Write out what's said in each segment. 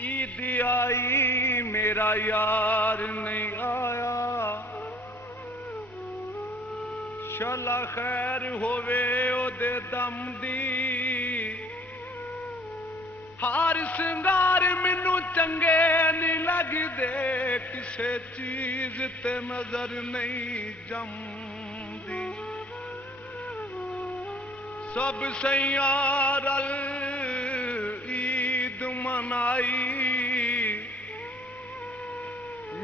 ईद आई मेरा यार नहीं आया, शाला खैर होवे ओदे दम दी। हार सिंगार मैनू चंगे नहीं लगदे, किसे चीज ते नजर नहीं जमदी। सब सैयां रल ईद मनाई,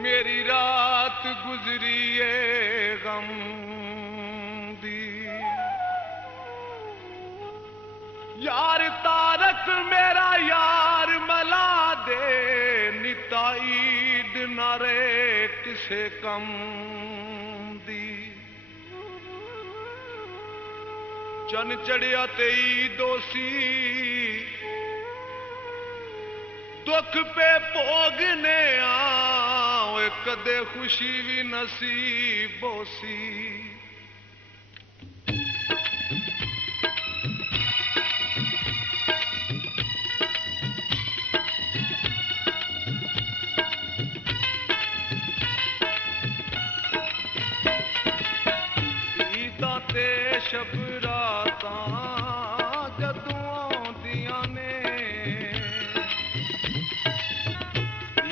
मेरी रात गुजरी है गम दी। यार तारक मेरा यार मला दे, निता ईद नारे किसे कम दी। चन चढ़िया ते ईदोसी, दुख पे भोगने आओ, कदे खुशी भी नसीब होसी। ईदां ते शब रातां जदों आउंदियां ने,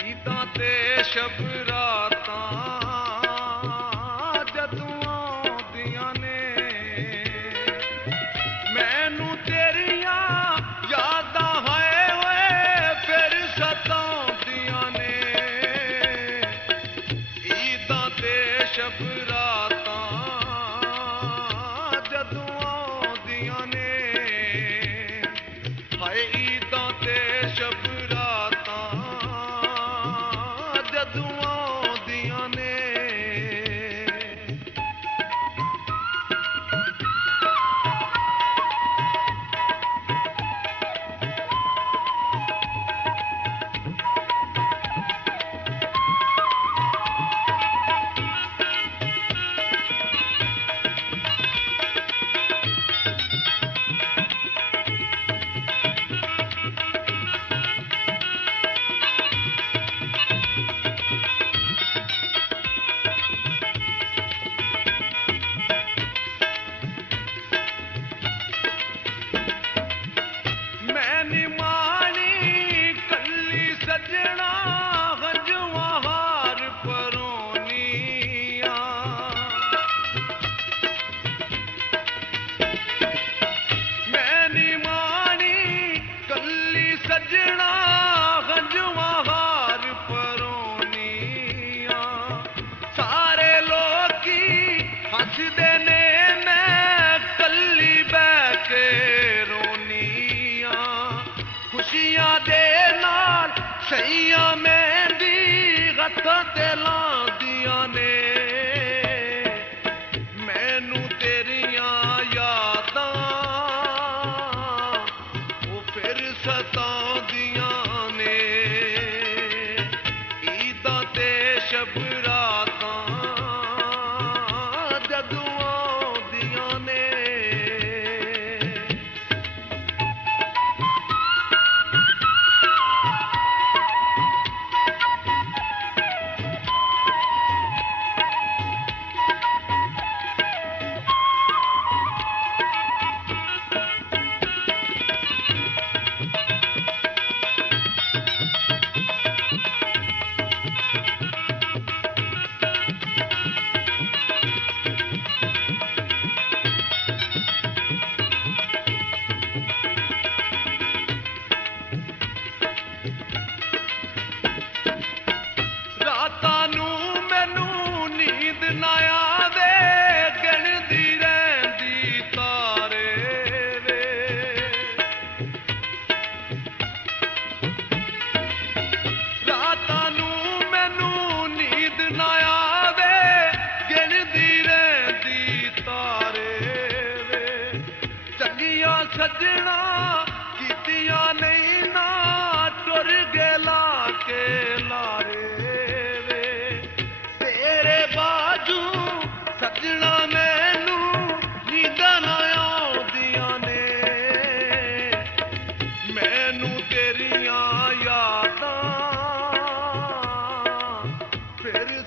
ईदां ते शब रातां जदों आउंदियां ने, मैनू तेरियां यादां हाय होए फिर सताउंदियां ने। ईदां ते शब रातां जदों आउंदियां ने, हाय ईदां ते शब रातां जदों आउंदियां ने। मैंने मानी कल्ली सजना हंजुआ हार परोनिया, मैंने मानी कल्ली सजना हंजुआ हार परोनिया। सारे लोकी हसदे ने मैं कल्ली बह के रोनिया। खुशियां दे नाल सैयां मेहंदी हत्थां ते लांदियां ने, मैनू तेरियां यादां ओ फिर सताउंदियां ने। ईदां ते शब रातां जदों आउंदियां ने।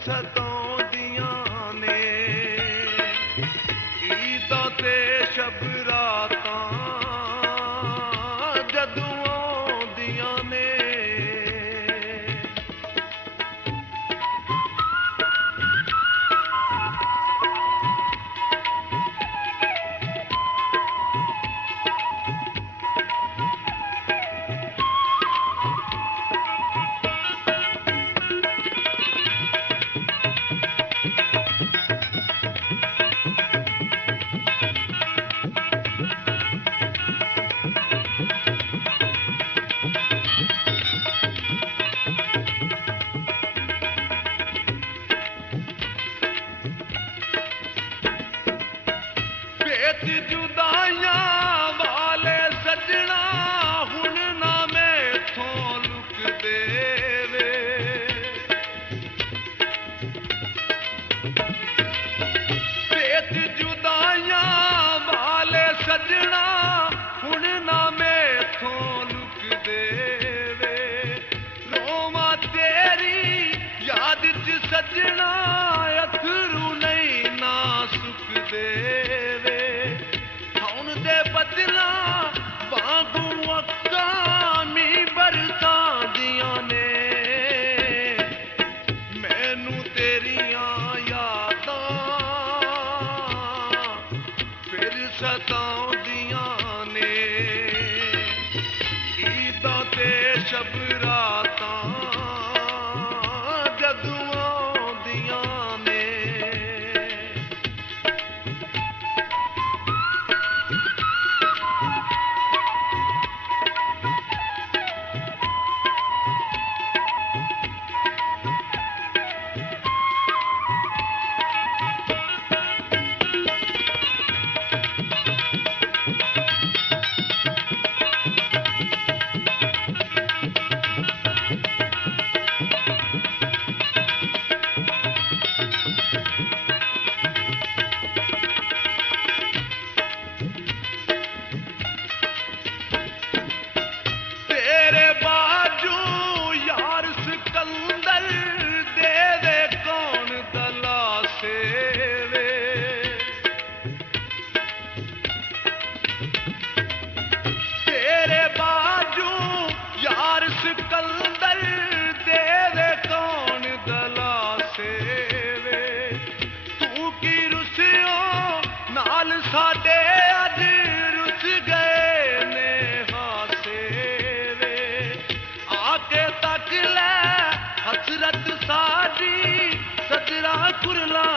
ਸਤਾਉਂਦੀਆਂ ਨੇ। ਈਦਾਂ ਤੇ ਸ਼ਬ ਰਾਤਾਂ ਜਦੋਂ ਆਉਂਦੀਆਂ ਨੇ। ਜੁਦਾਈਆਂ ਵਾਲੇ ਸੱਜਣਾ ਹੁਣ ਨਾ ਮੈਥੋਂ ਲੁਕਦੇ ਵੇ। ਭੇਤ ਜੁਦਾਈਆਂ ਵਾਲੇ ਸੱਜਣਾ ਹੁਣ ਨਾ ਮੈਥੋਂ ਲੁਕਦੇ ਵੇ। ਰੋਵਾਂ ਤੇਰੀ ਯਾਦ ਚ ਸੱਜਣਾ ਅਥਰੂ ਨਹੀਂ ਨਾ ਸੁੱਕਦੇ ਵੇ। ਦੇ ਬਦਲਾਂ ਵਾਂਗੂ ਅੱਖਾਂ ਮੀਂਹ ਬਰਸਾਉਂਦੀਆਂ ਨੇ। ਮੈਨੂੰ ਤੇਰੀਆਂ ਯਾਦਾਂ ਫਿਰ ਸਤਾਉਂਦੀਆਂ ਨੇ। ਈਦਾਂ ਤੇ ਸ਼ਬ ਰਾਤਾਂ ਜਦੋਂ ਆਉਂਦੀਆਂ ਨੇ। ਸਿਕੰਦਰ ਤੇਰੇ ਕੌਣ ਦਲਾਸੇ ਵੇ। ਤੂੰ ਕੀ ਰੁੱਸਿਓ ਨਾਲ ਸਾਡੇ ਅੱਜ ਰੁੱਸ ਗਏ ਨੇ ਹਾਸੇ ਵੇ। ਆ ਕੇ ਤੱਕ ਲੈ ਹਸਰਤ ਸਾਡੀ ਸਜਰਾ ਕੁਰਲਾ